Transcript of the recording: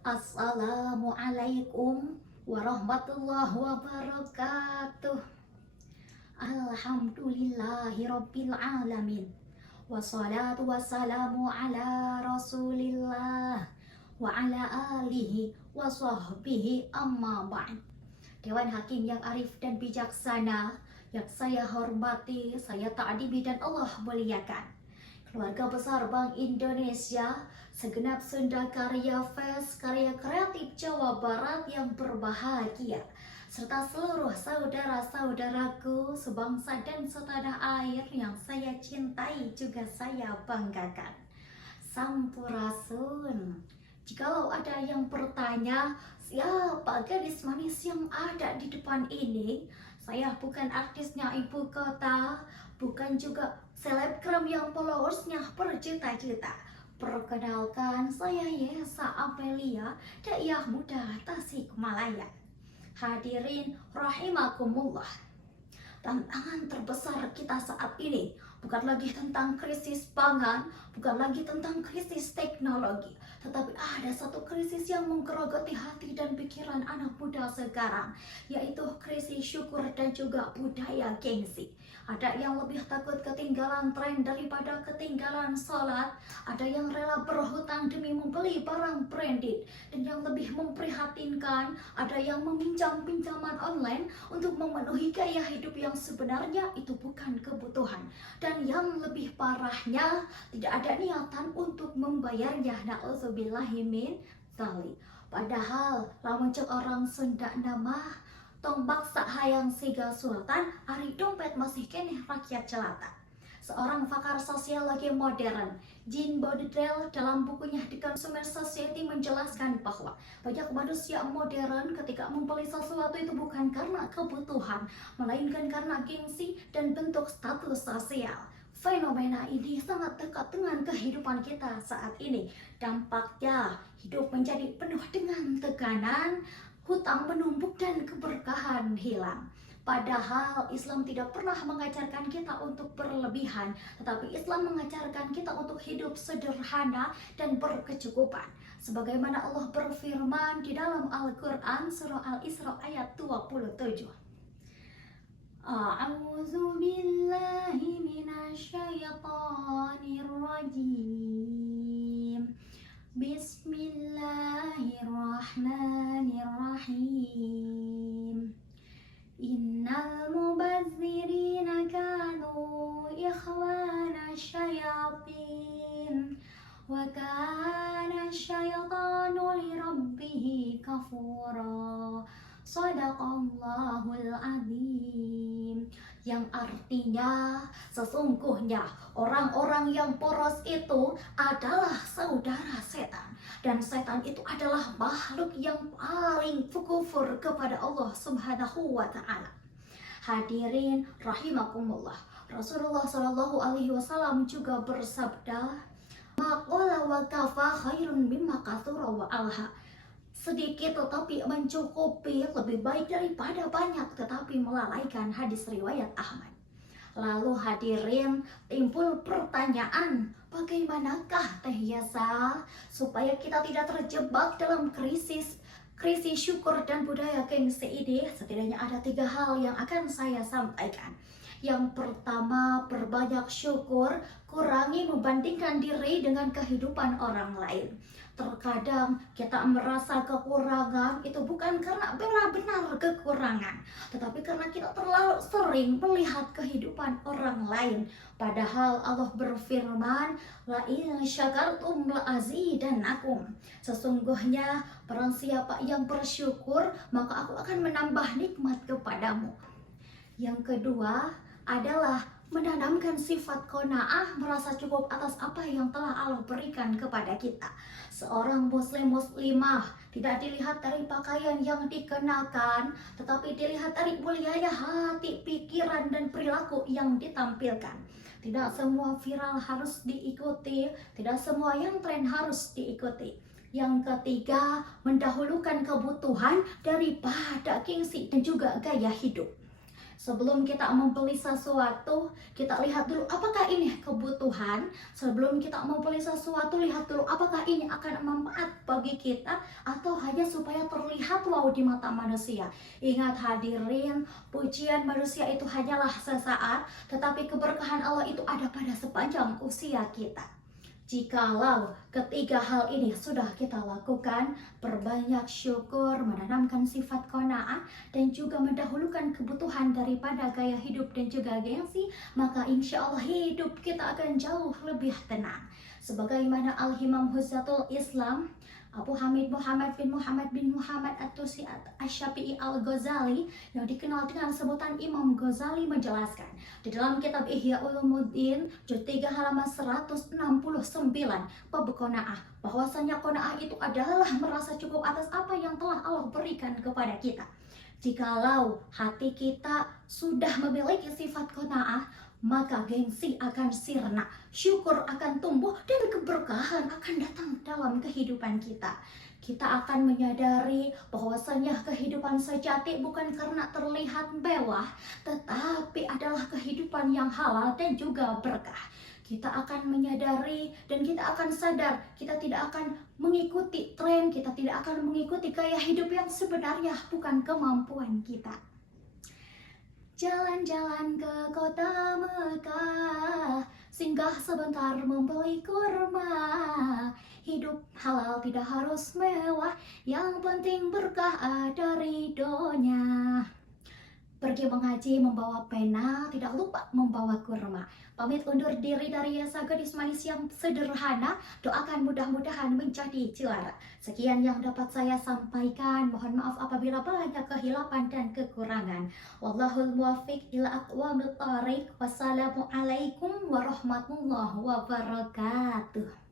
Assalamualaikum warahmatullahi wabarakatuh. Alhamdulillahirabbil alamin. Wassalatu wassalamu ala Rasulillah wa ala alihi wa sahbihi amma ba'd. Dewan Hakim yang arif dan bijaksana, yang saya hormati, saya ta'dibi dan Allah muliakan. Keluarga besar Bank Indonesia, segenap Sunda Karya Fest, karya kreatif Jawa Barat yang berbahagia, serta seluruh saudara-saudaraku sebangsa dan setanah air yang saya cintai juga saya banggakan. Sampurasun. Jikalau ada yang bertanya, siapa gadis manis yang ada di depan ini? Saya bukan artisnya ibu kota, bukan juga selebgram yang followersnya berjuta-juta. Perkenalkan, saya Yesa Amelia, daiyah muda Tasikmalaya. Hadirin rahimakumullah. Tantangan terbesar kita saat ini bukan lagi tentang krisis pangan, bukan lagi tentang krisis teknologi, tetapi ada satu krisis yang menggerogoti hati dan pikiran anak muda sekarang, yaitu krisis syukur dan juga budaya gengsi. Ada yang lebih takut ketinggalan tren daripada ketinggalan sholat, ada yang rela berhutang demi membeli barang branded, dan yang lebih memprihatinkan, ada yang meminjam pinjaman online untuk memenuhi gaya hidup yang sebenarnya itu bukan kebutuhan. Dan yang lebih parahnya, tidak ada niatan untuk membayarnya. Na'udzubillahi min dzalik. Padahal lamun cek orang Sunda nama tong baksa hayang siga sultan, ari dompet masih kene rakyat jelata. Seorang pakar sosiologi modern, Jean Baudrillard, dalam bukunya The Consumer Society menjelaskan bahwa banyak manusia modern ketika membeli sesuatu itu bukan karena kebutuhan, melainkan karena gengsi dan bentuk status sosial. Fenomena ini sangat dekat dengan kehidupan kita saat ini. Dampaknya, hidup menjadi penuh dengan tekanan, hutang menumpuk dan keberkahan hilang. Padahal Islam tidak pernah mengajarkan kita untuk berlebihan, tetapi Islam mengajarkan kita untuk hidup sederhana dan berkecukupan. Sebagaimana Allah berfirman di dalam Al-Quran surah Al-Isra ayat 27. A'udzu billahi minasyaitonir rajim. Bismillahirrahmanirrahim. Innal mubazzirina kanu ikhwana syayatin wa kana syaitanu lirabbihi kafura. Shadaqallahul azim. Yang artinya sesungguhnya orang-orang yang poros itu adalah saudara setan, dan setan itu adalah makhluk yang paling kufur kepada Allah Subhanahu wa taala. Hadirin rahimakumullah. Rasulullah Shallallahu alaihi wasallam juga bersabda, maqala wa kafa khairun mimma katsura wa alha. Sedikit tetapi mencukupi lebih baik daripada banyak tetapi melalaikan. Hadis riwayat Ahmad. Lalu hadirin, timbul pertanyaan, bagaimanakah Teh Yasa supaya kita tidak terjebak dalam krisis syukur dan budaya gengsi ini? Setidaknya ada 3 hal yang akan saya sampaikan. Yang pertama, perbanyak syukur, kurangi membandingkan diri dengan kehidupan orang lain. Terkadang kita merasa kekurangan itu bukan karena benar-benar kekurangan, tetapi karena kita terlalu sering melihat kehidupan orang lain. Padahal Allah berfirman, la in syakartum la azidannakum. Sesungguhnya barang siapa yang bersyukur, maka aku akan menambah nikmat kepadamu. Yang kedua adalah menanamkan sifat qanaah, merasa cukup atas apa yang telah Allah berikan kepada kita. Seorang muslimah tidak dilihat dari pakaian yang dikenakan, tetapi dilihat dari mulianya hati, pikiran, dan perilaku yang ditampilkan. Tidak semua viral harus diikuti, tidak semua yang tren harus diikuti. Yang ketiga, mendahulukan kebutuhan daripada gengsi dan juga gaya hidup. Sebelum kita membeli sesuatu, kita lihat dulu apakah ini kebutuhan. Sebelum kita membeli sesuatu, lihat dulu apakah ini akan bermanfaat bagi kita atau hanya supaya terlihat wow di mata manusia. Ingat hadirin, pujian manusia itu hanyalah sesaat, tetapi keberkahan Allah itu ada pada sepanjang usia kita. Jikalau ketiga hal ini sudah kita lakukan, perbanyak syukur, menanamkan sifat qanaah, dan juga mendahulukan kebutuhan daripada gaya hidup dan juga gengsi, maka insya Allah hidup kita akan jauh lebih tenang. Sebagaimana Al-Imam Hujjatul Islam Abu Hamid Muhammad bin Muhammad At-Tusi Asy-Syafi'i Al-Ghazali yang dikenal dengan sebutan Imam Ghazali menjelaskan di dalam kitab Ihya Ulumuddin juz 3 halaman 169 bab qanaah bahwasanya qanaah itu adalah merasa cukup atas apa yang telah Allah berikan kepada kita. Jikalau hati kita sudah memiliki sifat qanaah, maka gengsi akan sirna, syukur akan tumbuh, dan keberkahan akan datang dalam kehidupan kita. Kita akan menyadari bahwasanya kehidupan sejati bukan karena terlihat mewah, tetapi adalah kehidupan yang halal dan juga berkah. Kita akan menyadari dan kita akan sadar, kita tidak akan mengikuti tren, kita tidak akan mengikuti gaya hidup yang sebenarnya bukan kemampuan kita. Jalan-jalan ke kota Mekah, singgah sebentar membeli kurma. Hidup halal tidak harus mewah, yang penting berkah ada ridhonya. Pergi mengaji membawa pena, tidak lupa membawa kurma. Pamit undur diri dari Yasa Gadis Manis yang sederhana. Doakan mudah-mudahan menjadi juara. Sekian yang dapat saya sampaikan. Mohon maaf apabila banyak kehilapan dan kekurangan. Wallahul muwaffiq ila aqwamit thariq. Wassalamualaikum warahmatullahi wabarakatuh.